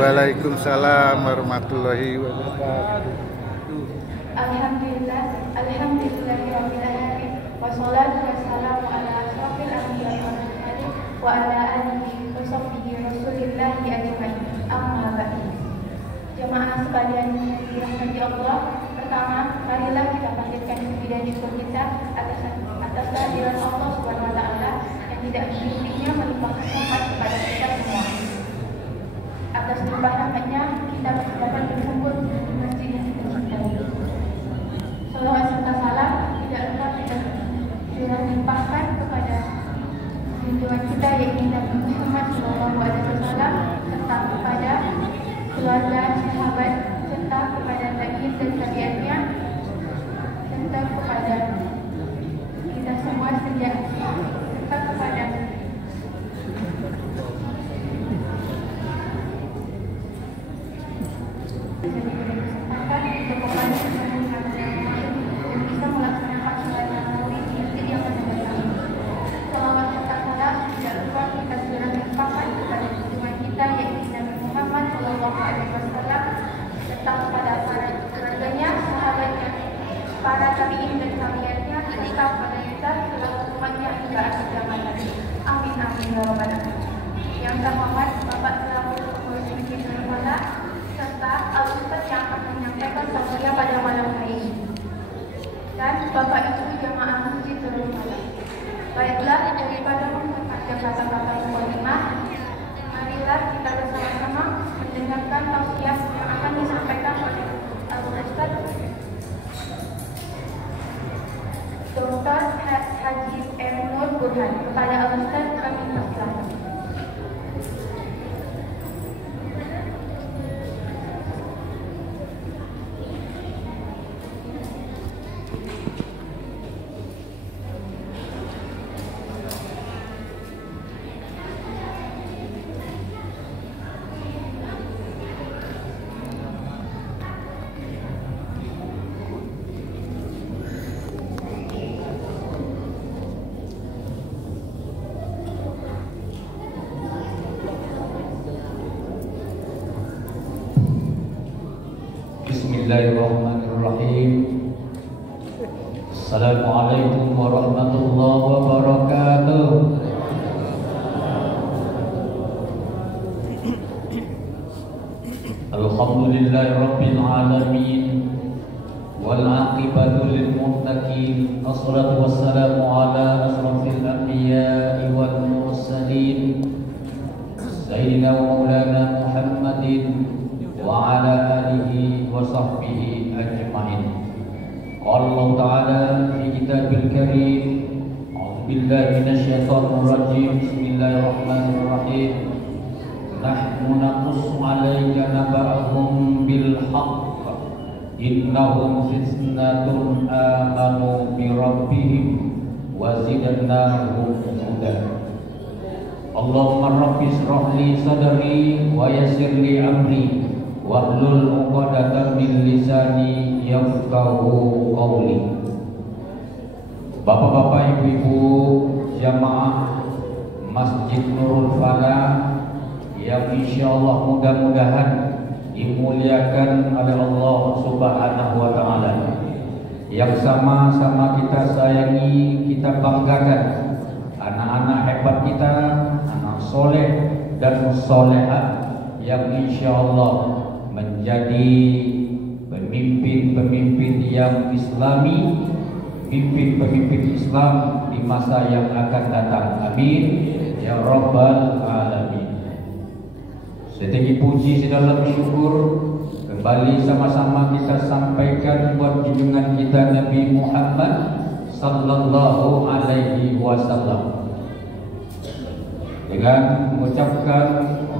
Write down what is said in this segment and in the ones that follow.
Waalaikumsalam warahmatullahi wabarakatuh. Alhamdulillah, alhamdulillahirabbil alamin. Wassalatu wassalamu ala asyrofil anbiya'i wal mursalin wa ala alihi wa sahbihi rasulillahi ajmain. Amma ba'du. Jemaah sekalian yang dirahmati Allah, pertama, marilah kita panjatkan puji dan syukur kita atas kehadiran Allah Subhanahu wa taala yang tidak henti-hentinya melimpahkan rahmat kepada kita semua. Atas limpah rahmatnya kita dapat berkumpul di masjid yang kita cintai. Salawat serta salam tidak lengkap kita limpahkan kepada junjungan kita yaitu Nabi Muhammad SAW, serta kepada keluarga, sahabat, serta kepada tabi'in dan tabi'atnya, serta kepada kita semua sejak, serta kepada para tabi'in dan tabi'atnya, serta pada kita selaku umatnya hingga akhir zaman nanti. Amin amin ya rabbal alamin. Yang terhormat Bapak selaku pengurus masjid Nurul, serta Al-Ustaz yang akan menyampaikan tausiah pada malam hari ini, dan Bapak Ibu jemaah masjid Nurul. Baiklah, daripada memperpanjang kata-kata mukadimah, marilah kita bersama-sama mendengarkan tausiah yang akan disampaikan oleh Al-Ustaz Dr. Haji M. Nur Burhan. Kepada Al-Ustaz kami persilakan. Bismillahirrahmanirrahim. Assalamualaikum warahmatullahi wabarakatuh. Alhamdulillahirabbil alamin wal aqibatu lil muttaqin. Wassalatu wassalamu ala asrofil anbiya'i wal mursalin sayyidina wa maulana Muhammadin wa ala alihi wa sahbihi ajma'in. Qala Allah Ta'ala fi kitabil karim, a'udzu billahi minasyaitonir rajim. Bismillahirrahmanirrahim. Nahnu naqussu 'alaika naba'ahum bil haqq innahum fitnatun amanu bi rabbihim wa zidnahum huda. Allahumma rabbi shrah li sadri wa yassir li amri wahlul 'uqdatam min lisani yafqahu qawli. Bapak-bapak, ibu-ibu jamaah Masjid Nurul Falah yang insyaallah mudah-mudahan dimuliakan oleh Allah Subhanahu wa taala, yang sama-sama kita sayangi, kita banggakan anak-anak hebat kita, anak soleh dan solehat yang insyaallah menjadi pemimpin-pemimpin yang islami, pemimpin Islam di masa yang akan datang. Amin ya rabbal alamin. Setinggi puji sedalam syukur kembali sama-sama kita sampaikan buat junjungan kita Nabi Muhammad sallallahu alaihi wasallam dengan mengucapkan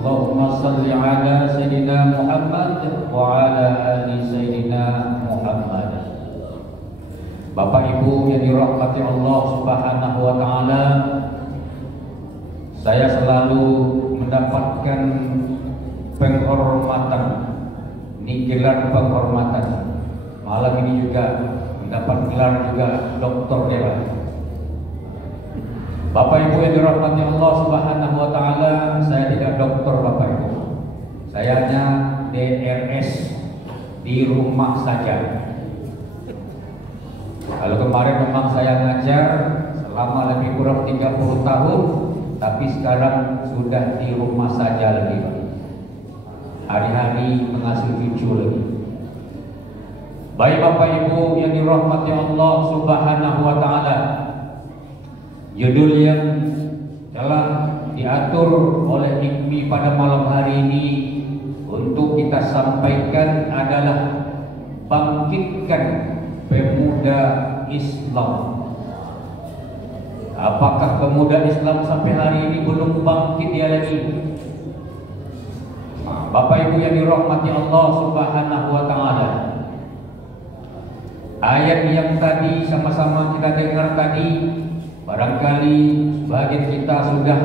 Allahumma salli ala Sayyidina Muhammad wa ala ali Sayyidina Muhammad. Bapak Ibu yang dirahmati Allah Subhanahu wa taala, saya selalu mendapatkan penghormatan, ini gelar penghormatan. Malam ini juga mendapat gelar juga doktor dewan. Bapak Ibu yang dirahmati Allah Subhanahu wa taala, saya tidak dokter Bapak Ibu. Saya hanya di rumah saja. Kalau kemarin memang saya ngajar selama lebih kurang 30 tahun, tapi sekarang sudah di rumah saja lagi, Pak. Hari-hari mengasuh cucu lagi. Baik Bapak Ibu yang dirahmati Allah Subhanahu wa taala. Judul yang telah diatur oleh IKMI pada malam hari ini untuk kita sampaikan adalah bangkitkan pemuda Islam. Apakah pemuda Islam sampai hari ini belum bangkit dia lagi? Bapak Ibu yang dirahmati Allah Subhanahu wa taala. Ayat yang tadi sama-sama kita dengar tadi, barangkali sebagian kita sudah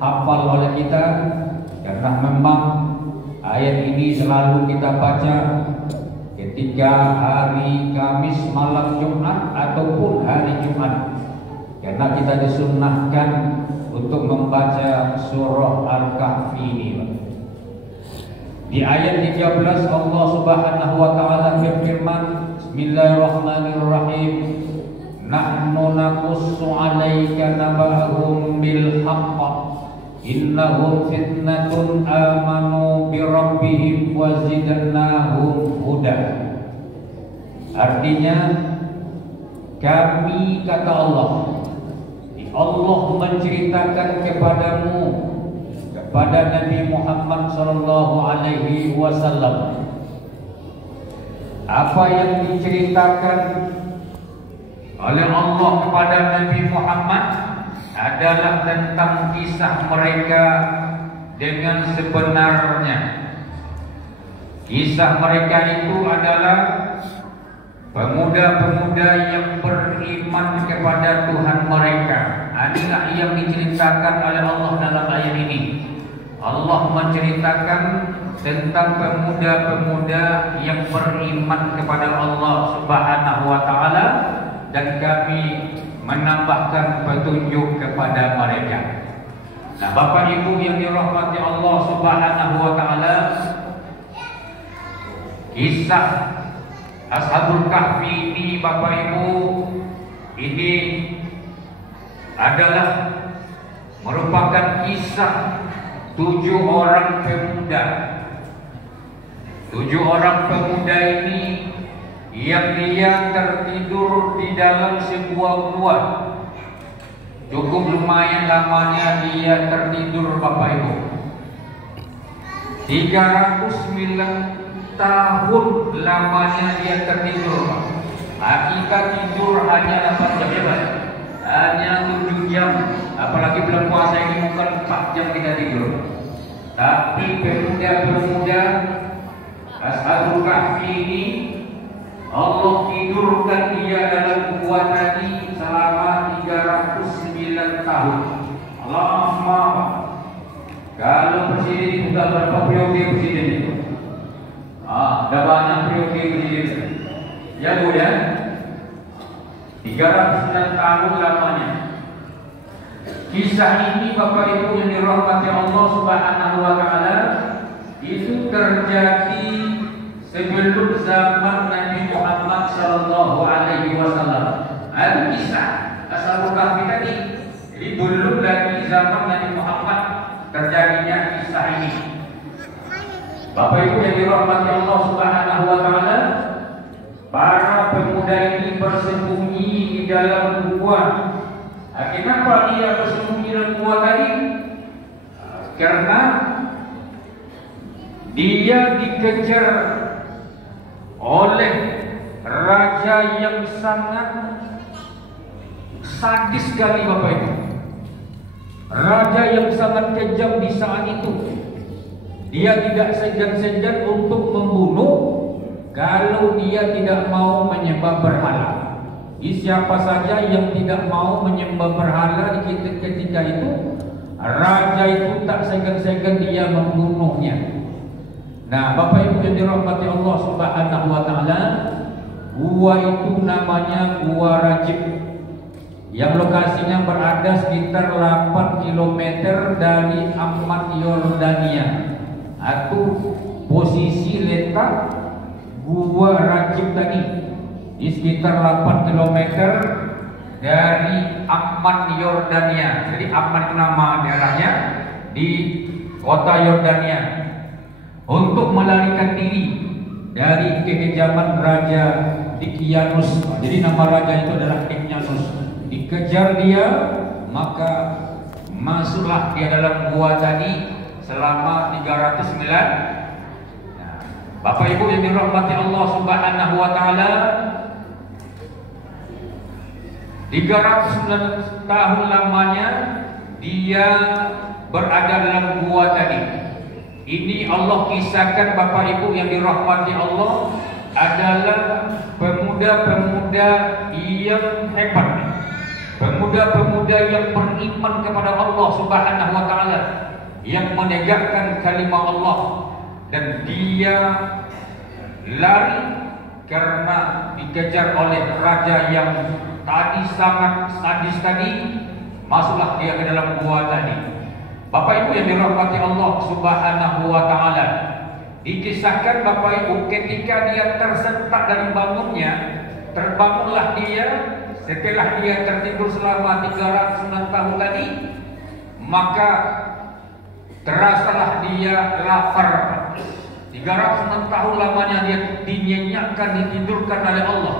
hafal oleh kita, karena memang ayat ini selalu kita baca ketika hari Kamis malam Jumat ataupun hari Jumat, karena kita disunnahkan untuk membaca surah Al-Kahfi ini. Di ayat 13 Allah Subhanahu wa taala berfirman, Bismillahirrahmanirrahim, Nahnu naqussu 'alaika naba'ahum bil haqq innahum fitnatun amanu bi rabbihim wa zidnahum huda. Artinya, kami, kata Allah menceritakan kepadamu, kepada Nabi Muhammad sallallahu alaihi wasallam, apa yang diceritakan oleh Allah kepada Nabi Muhammad adalah tentang kisah mereka dengan sebenarnya. Kisah mereka itu adalah pemuda-pemuda yang beriman kepada Tuhan mereka. Inilah yang diceritakan oleh Allah dalam ayat ini. Allah menceritakan tentang pemuda-pemuda yang beriman kepada Allah Subhanahu wa taala, dan kami menambahkan petunjuk kepada mereka. Nah, Bapak Ibu yang dirahmati Allah Subhanahu wa taala, kisah Ashabul Kahfi ini, Bapak Ibu, ini adalah merupakan kisah 7 orang pemuda. 7 orang pemuda ini yang dia tertidur di dalam sebuah gua. Cukup lumayan lamanya dia tertidur, Bapak Ibu. 309 tahun lamanya dia tertidur. Hakikat tidur hanya 8 jam, ya Pak? Hanya 7 jam. Apalagi bulan puasa ini bukan 4 jam kita tidur. Tapi pemuda-pemuda Ashabul Kahfi ini, Allah tidurkan dia dalam gua tadi selama 309 tahun. Lama. Kalau presiden itu sudah berapa periode presiden itu? Sudah banyak periode presiden. Ya Bu ya? 309 tahun lamanya. Kisah ini, Bapak Ibu yang dirahmati Allah Subhanahu wa taala, itu terjadi sebelum zaman Nabi Muhammad sallallahu alaihi wasallam. Ada kisah Ashabul Kahfi tadi. Jadi belum lagi zaman Nabi Muhammad terjadinya kisah ini. Bapak Ibu yang dirahmati Allah Subhanahu wa taala, para pemuda ini bersembunyi di dalam gua. Kenapa dia bersembunyi dalam gua tadi? Karena dia dikejar oleh raja yang sangat sadis sekali, Bapak Ibu. Raja yang sangat kejam di saat itu. Dia tidak segan-segan untuk membunuh kalau dia tidak mau menyembah berhala. Siapa saja yang tidak mau menyembah berhala ketika itu, raja itu tak segan-segan dia membunuhnya. Nah, Bapak Ibu yang dirahmati Allah Subhanahu wa taala, gua itu namanya Gua Rajib, yang lokasinya berada sekitar 8 km dari Amman, Yordania, atau posisi letak Gua Rajib tadi di sekitar 8 km dari Amman, Yordania. Jadi Amman itu nama daerahnya di kota Yordania, untuk melarikan diri dari kekejaman Raja Dikianus. Jadi nama raja itu adalah Dikianus. Dikejar dia, maka masuklah dia dalam gua tadi selama 309. Nah, Bapak Ibu yang dirahmati Allah Subhanahu wa taala, 309 tahun lamanya dia berada dalam gua tadi. Ini Allah kisahkan, Bapak Ibu yang dirahmati Allah, adalah pemuda-pemuda yang hebat, pemuda-pemuda yang beriman kepada Allah Subhanahu wa taala, yang menegakkan kalimat Allah, dan dia lari karena dikejar oleh raja yang tadi sangat sadis tadi. Masuklah dia ke dalam gua tadi. Bapak Ibu yang dirahmati Allah Subhanahu wa taala, dikisahkan Bapak Ibu ketika dia tersentak dari bangunnya, terbangunlah dia setelah dia tertidur selama 309 tahun tadi, maka terasalah dia lapar. 309 tahun lamanya dia dinyenyakkan, ditidurkan oleh Allah.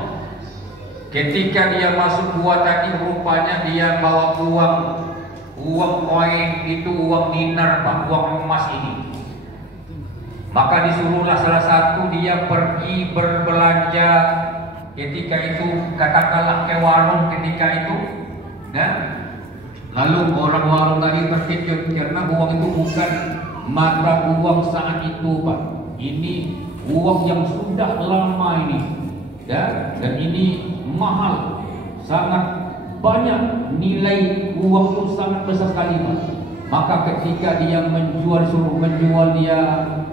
Ketika dia masuk gua tadi, rupanya dia bawa uang koin, itu uang dinar, Pak, uang emas ini. Maka disuruhlah salah satu dia pergi berbelanja ketika itu, katakanlah ke warung ketika itu, dan lalu orang warung tadi terkejut karena uang itu bukan mata uang saat itu, Pak. Ini uang yang sudah lama ini, ya, dan ini mahal, sangat banyak, nilai uang itu sangat besar sekali, Pak. Maka ketika dia suruh menjual dia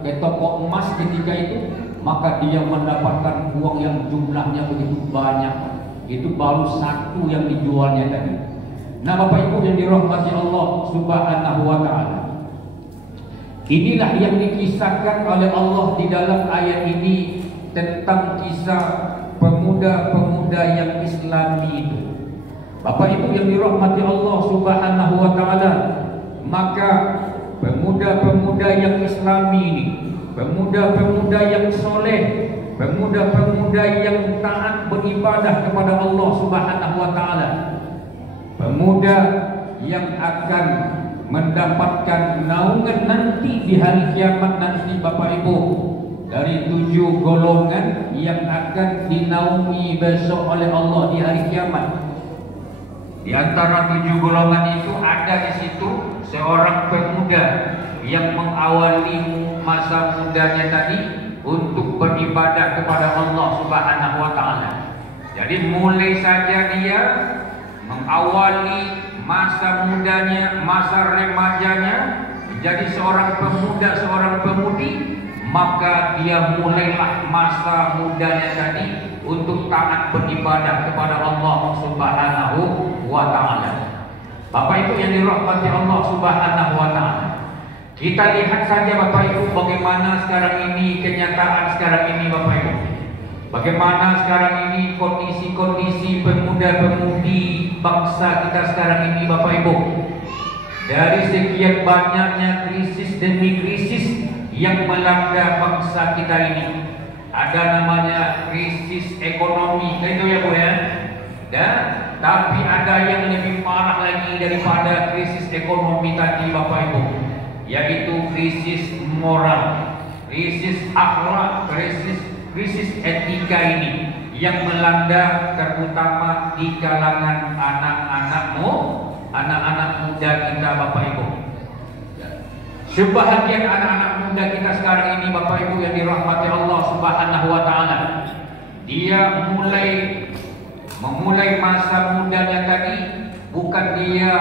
ke toko emas ketika itu, maka dia mendapatkan uang yang jumlahnya begitu banyak. Itu baru satu yang dijualnya tadi. Nah, Bapak Ibu yang dirahmati Allah Subhanahu wa taala, inilah yang dikisahkan oleh Allah di dalam ayat ini tentang kisah pemuda-pemuda yang Islami itu. Bapak Ibu yang dirahmati Allah Subhanahu wa taala, maka pemuda-pemuda yang Islami ini, pemuda-pemuda yang soleh, pemuda-pemuda yang taat beribadah kepada Allah Subhanahu wa taala, pemuda yang akan mendapatkan naungan nanti di hari kiamat nanti, Bapak Ibu, dari 7 golongan yang akan dinaungi besok oleh Allah di hari kiamat. Di antara 7 golongan itu ada di situ seorang pemuda yang mengawali masa mudanya tadi untuk beribadah kepada Allah Subhanahu wa taala. Jadi mulai saja dia mengawali masa mudanya, masa remajanya menjadi seorang pemuda, seorang pemudi, maka dia mulailah masa mudanya tadi untuk taat beribadah kepada Allah Subhanahu wa taala. Bapak Ibu yang dirahmati Allah Subhanahu wa taala, kita lihat saja Bapak Ibu bagaimana sekarang ini kenyataan sekarang ini, Bapak Ibu. Bagaimana sekarang ini kondisi-kondisi pemuda-pemudi bangsa kita sekarang ini, Bapak Ibu. Dari sekian banyaknya krisis demi krisis yang melanda bangsa kita ini, ada namanya krisis ekonomi, itu ya Bu ya. Dan tapi ada yang lebih parah lagi daripada krisis ekonomi tadi, Bapak Ibu, yaitu krisis moral, krisis akhlak, krisis etika ini yang melanda terutama di kalangan anak-anak muda kita, Bapak Ibu. Sebahagian anak-anak muda kita sekarang ini, Bapak Ibu yang dirahmati Allah Subhanahu wa taala, dia memulai masa mudanya tadi bukan dia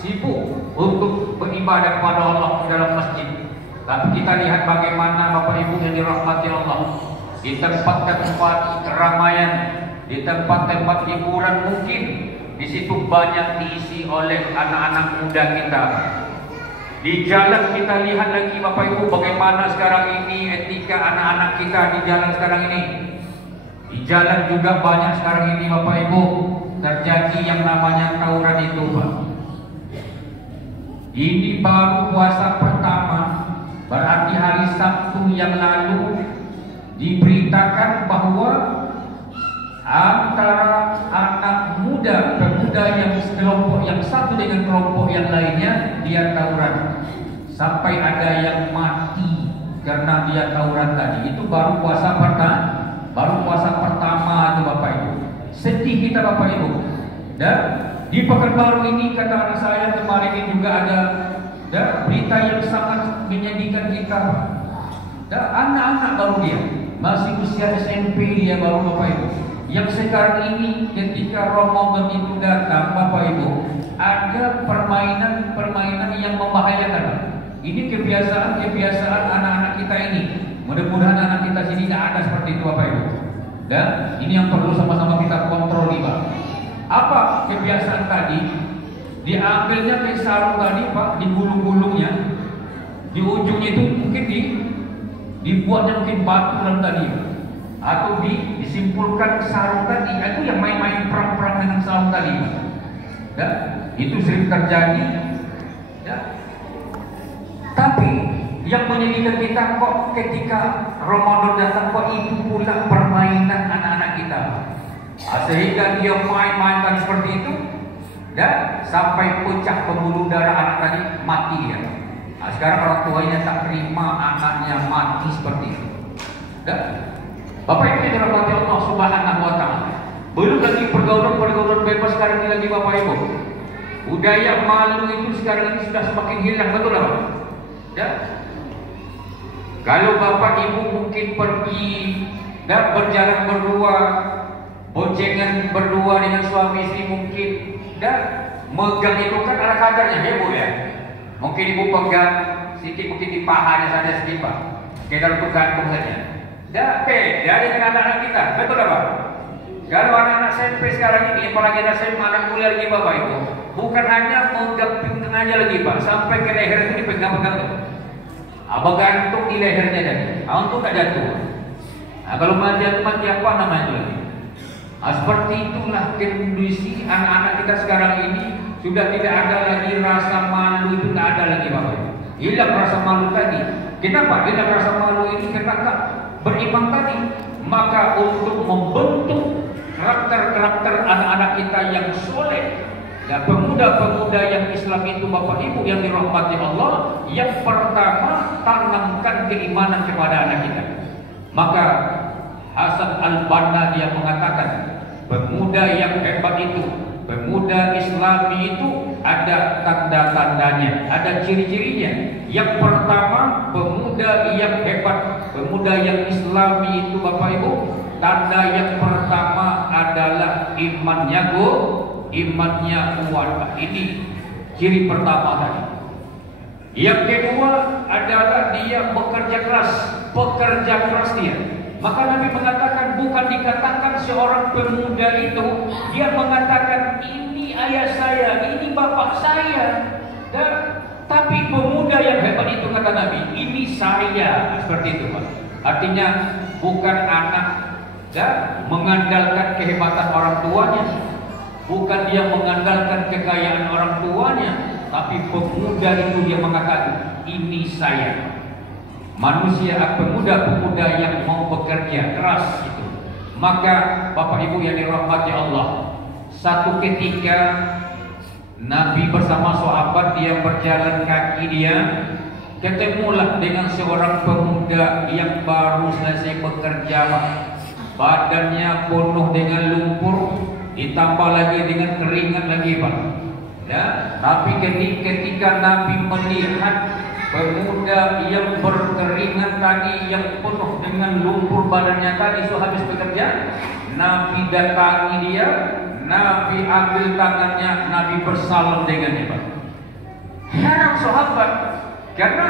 sibuk untuk beribadah kepada Allah di dalam masjid. Tapi kita lihat bagaimana Bapak Ibu yang dirahmati Allah, di tempat-tempat keramaian, di tempat-tempat hiburan mungkin di situ banyak diisi oleh anak-anak muda kita. Di jalan kita lihat lagi Bapak Ibu bagaimana sekarang ini etika anak-anak kita di jalan sekarang ini. Di jalan juga banyak sekarang ini Bapak Ibu terjadi yang namanya tawuran itu Pak. Ini baru puasa pertama, berarti hari Sabtu yang lalu diberitakan bahwa antara anak muda, pemuda yang kelompok yang satu dengan kelompok yang lainnya dia tawuran sampai ada yang mati karena dia tawuran tadi. Itu baru puasa pertama itu Bapak Ibu. Sedih kita Bapak Ibu. Dan di Pekanbaru ini kata anak saya kemarin ini juga ada berita yang sangat menyedihkan kita. Dan anak-anak baru dia masih usia SMP dia baru Bapak Ibu. Yang sekarang ini ketika Ramadan itu datang Bapak Ibu, ada permainan yang membahayakan. Ini kebiasaan anak-anak kita ini. Mudah-mudahan anak kita sini tidak ada seperti itu Bapak Ibu. Dan ini yang perlu sama-sama kita kontrol nih Pak. Apa kebiasaan tadi? Diambilnya ke sarung tadi Pak, digulung-gulungnya. Di ujungnya itu mungkin dibuatnya mungkin batu dalam tadi. Atau disimpulkan sarung tadi. Itu yang main-main perang-perang dengan sarung tadi. Ya, itu sering terjadi. Ya. Tapi yang menyedihkan kita kok ketika Ramadan datang kok itu pula permainan anak-anak kita. Sehingga dia main-mainkan seperti itu dan sampai pecah pembuluh darah anak tadi mati ya. Sekarang orang tuanya tak terima anaknya mati seperti itu. Dan Bapak Ibu yang dirahmati Allah Subhanahu wa Ta'ala. Belum lagi pergaulan bebas sekarang ini lagi Bapak Ibu. Budaya malu itu sekarang ini sudah semakin hilang, betul Pak? Ya. Kalau Bapak Ibu mungkin pergi dan berjalan berdua, boncengan berdua dengan suami istri mungkin, dan megang itu kan ada kadarnya ya Bu ya. Mungkin Ibu pegang sedikit mungkin di pahanya saja sedikit Pak. Kita untuk gantung saja. Dari dengan anak-anak kita, betul Pak? Kalau anak-anak SMP sekarang ini, apalagi anak SMA, anak kuliah lagi Bapak Ibu, bukan hanya megang pinggang aja lagi Pak, sampai ke leher itu dipegang-pegang tuh. Abang gantung di lehernya tadi, untuk tak jatuh. Nah, kalau mati apa namanya lagi? Seperti itulah kondisi anak-anak kita sekarang ini. Sudah tidak ada lagi rasa malu itu, tidak ada lagi Bapak Ibu. Hilang rasa malu tadi. Kenapa? Hilang rasa malu ini karena tak beriman tadi. Maka untuk membentuk karakter anak-anak kita yang soleh dan pemuda-pemuda yang Islam itu Bapak Ibu yang dirahmati Allah, yang pertama tanamkan keimanan kepada anak kita. Maka Hasan Al-Banna dia mengatakan, pemuda yang hebat itu, pemuda Islami itu ada tanda-tandanya, ada ciri-cirinya. Yang pertama, pemuda yang hebat, pemuda yang Islami itu Bapak Ibu, tanda yang pertama adalah imannya kuat. Ini ciri pertama tadi. Yang kedua adalah dia bekerja keras, pekerja keras dia. Maka Nabi mengatakan, bukan dikatakan seorang pemuda itu, dia mengatakan ini ayah saya, ini bapak saya. Dan tapi pemuda yang hebat itu kata Nabi, ini saya. Seperti itu Pak. Artinya bukan anak dan mengandalkan kehebatan orang tuanya, bukan dia mengandalkan kekayaan orang tuanya, tapi pemuda itu dia mengatakan ini saya. Manusia, pemuda-pemuda yang mau bekerja keras itu. Maka Bapak Ibu yang dirahmati Allah, satu ketika Nabi bersama sahabat dia berjalan kaki dia, ketemulah dengan seorang pemuda yang baru selesai bekerja. Badannya penuh dengan lumpur, ditambah lagi dengan keringat lagi Pak. Ya, tapi ketika Nabi melihat pemuda yang berkeringat tadi, yang penuh dengan lumpur badannya tadi, habis bekerja, Nabi datangi dia, Nabi ambil tangannya, Nabi bersalam dengannya Pak. Heran sahabat, karena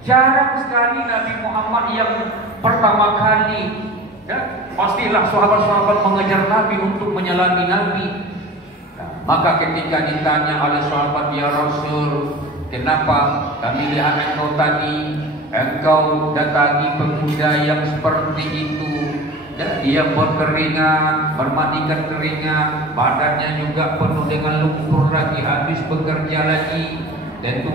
jarang sekali Nabi Muhammad yang pertama kali, ya, pastilah sahabat-sahabat mengejar Nabi untuk menyalami Nabi. Maka ketika ditanya oleh sahabat, ya Rasul, kenapa kami lihat engkau tadi, engkau datangi pemuda yang seperti itu, dan dia berkeringat, bermandikan keringat, badannya juga penuh dengan lumpur lagi, habis bekerja lagi, dan itu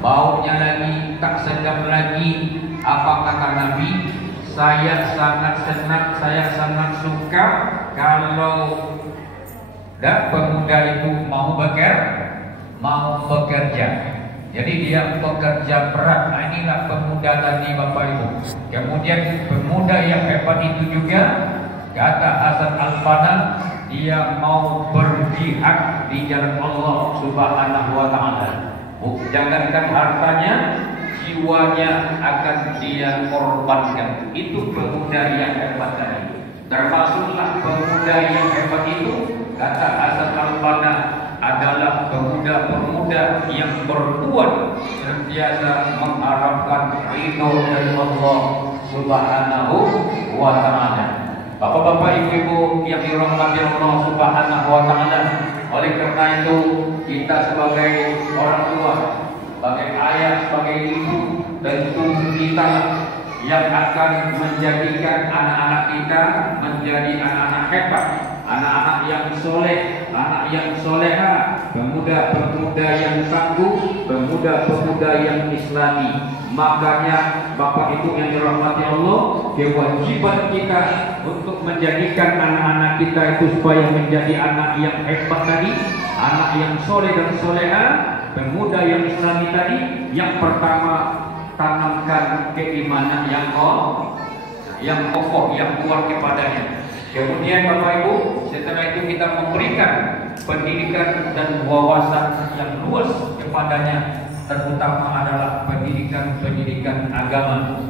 baunya lagi, tak sedap lagi. Apa kata Nabi? Saya sangat senang, saya sangat suka kalau pemuda itu mau bekerja. Jadi dia bekerja berat. Nah, inilah pemuda tadi Bapak Ibu. Kemudian pemuda yang hebat itu juga, kata Hasan Al-Banna, dia mau berjihad di jalan Allah Subhanahu wa taala. Jangankan hartanya, jiwanya akan dia korbankan. Itu pemuda yang hebat tadi. Termasuklah pemuda yang hebat itu, kata Hasan Al-Banna, adalah pemuda-pemuda yang berbuat senantiasa mengharapkan ridho dari Allah Subhanahu wa taala. Bapak-bapak, ibu-ibu yang dirahmati Allah Subhanahu wa taala, oleh karena itu kita sebagai orang tua, sebagai ayah, sebagai ibu, tentu kita yang akan menjadikan anak-anak kita menjadi anak-anak hebat, anak-anak yang soleh, anak yang soleha, pemuda-pemuda yang tangguh, pemuda-pemuda yang islami. Makanya Bapak Ibu yang dirahmati Allah, kewajiban kita untuk menjadikan anak-anak kita itu supaya menjadi anak yang hebat tadi, anak yang soleh dan soleha, pemuda yang islami tadi. Yang pertama, tanamkan keimanan yang kokoh, yang kuat kepadanya. Kemudian Bapak Ibu, setelah itu kita memberikan pendidikan dan wawasan yang luas kepadanya, terutama adalah pendidikan agama.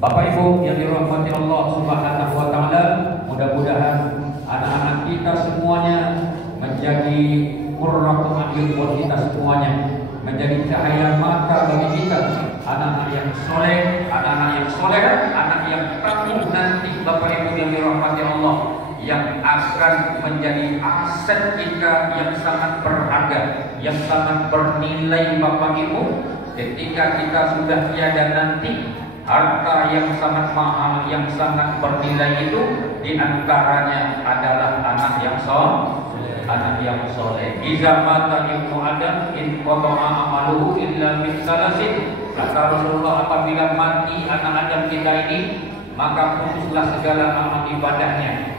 Bapak Ibu yang dirahmati Allah Subhanahu wa taala, mudah-mudahan anak-anak kita semuanya menjadi qurratu a'yun buat kita semuanya, menjadi cahaya mata bagi kita, anak-anak yang soleh, anak-anak yang soleh, anak yang tangguh nanti Bapak Ibu yang dirahmati Allah, yang akan menjadi aset kita yang sangat berharga, yang sangat bernilai Bapak Ibu. Ketika kita sudah tiada nanti, harta yang sangat mahal, yang sangat bernilai itu diantaranya adalah anak yang soleh, anak yang soleh. Iza mata ibnu Adam in qata'a amaluhu illa min salasin. Kata Rasulullah, apabila mati anak Adam kita ini, maka putuslah segala amal ibadahnya.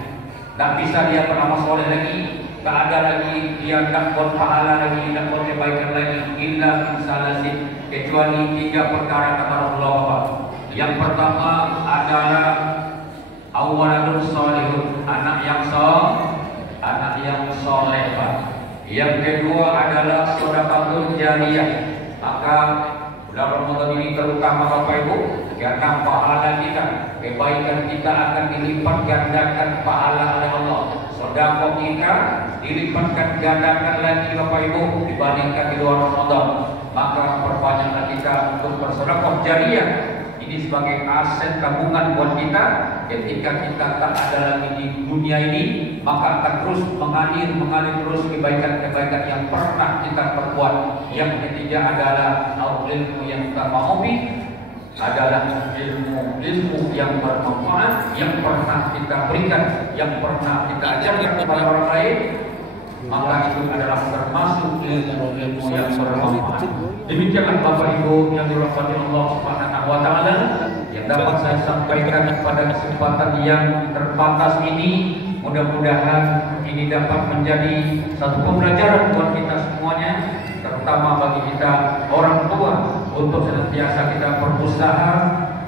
Tak bisa dia beramal soleh lagi, tak ada lagi dia dapat pahala lagi, dapat kebaikan lagi, illa min salasin, kecuali 3 perkara kata Rasulullah. Yang pertama adalah awaladun solihun, anak yang soleh, Pak. Yang kedua adalah sedekahun jariyah. Maka bulan Ramadan ini terutama Bapak Ibu, karena pahala kita, kebaikan kita akan dilipat gandakan pahala oleh Allah. Sedekah kita dilipatkan gandakan lagi Bapak Ibu dibandingkan di luar Ramadan. Maka perbanyaklah kita untuk bersedekah jariyah. Ini sebagai aset tabungan buat kita. Ketika kita tak ada lagi di dunia ini, maka akan terus mengalir terus kebaikan-kebaikan yang pernah kita perbuat. Yang ketiga adalah ilmu yang kita maubi, adalah ilmu yang bermanfaat, yang pernah kita berikan, yang pernah kita ajarkan kepada orang lain. Maka itu adalah termasuk ilmu yang bermanfaat. Demikianlah Bapak Ibu yang dirahmati Allah Subhanahu wa taala, yang dapat saya sampaikan pada kesempatan yang terbatas ini. Mudah-mudahan ini dapat menjadi satu pembelajaran buat kita semuanya, terutama bagi kita orang tua, untuk senantiasa kita berusaha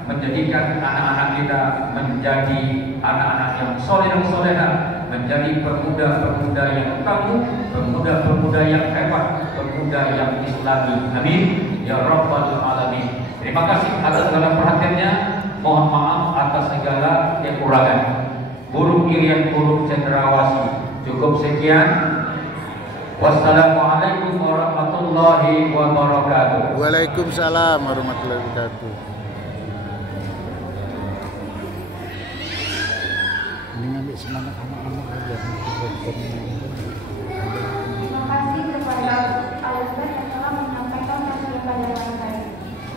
menjadikan anak-anak kita menjadi anak-anak yang soleh dan soleha, menjadi pemuda-pemuda yang tangguh, pemuda-pemuda yang hebat, pemuda yang islami. Amin ya rabbal alamin. Terima kasih atas segala perhatiannya. Mohon maaf atas segala kekurangan. Buruk irian, buruk cendrawasih. Cukup sekian. Wassalamualaikum warahmatullahi wabarakatuh. Waalaikumsalam warahmatullahi wabarakatuh. Ini ngambil semangat anak-anak aja. Terima kasih kepada Al-Ustaz yang telah menyampaikan kajian pada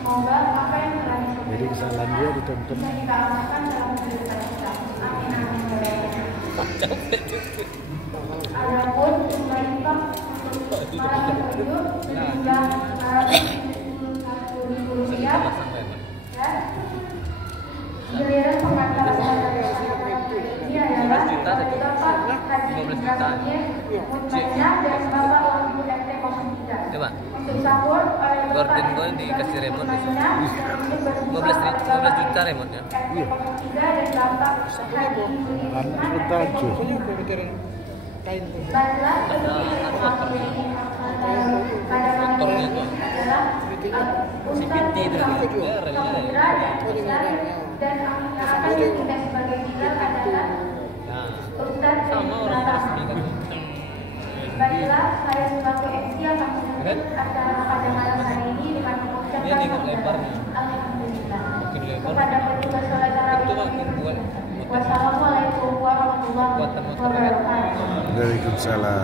Semoga apa yang telah disebutkan Jadi kesalahan dia dituntut. bisa kita amalkan dalam kehidupan kita. Amin amin ya rabbal alamin. Adapun jumlah infak untuk malam yang berjudul sejumlah 440.000 rupiah dan giliran pengantar dari ini adalah Bapak Haji Ibrahim Mutmainah dan Bapak Wahyu RT 03. Coba. Untuk sahur oleh Bapak Gorden gue dikasih remote. Mutmainah dan untuk berbuka 15 juta remote-nya. RT 03 dan Bapak Haji Anak kita aja. Baiklah, pada malam ini adalah Ustaz dan yang akan bertugas sebagai Bilal adalah Ustaz Baiklah, saya sebagai MC akan menuntut acara pada malam hari ini dengan mengucapkan alhamdulillah kepada petugas sholat tarawih ini. Wassalamualaikum warahmatullahi wabarakatuh. Waalaikumsalam.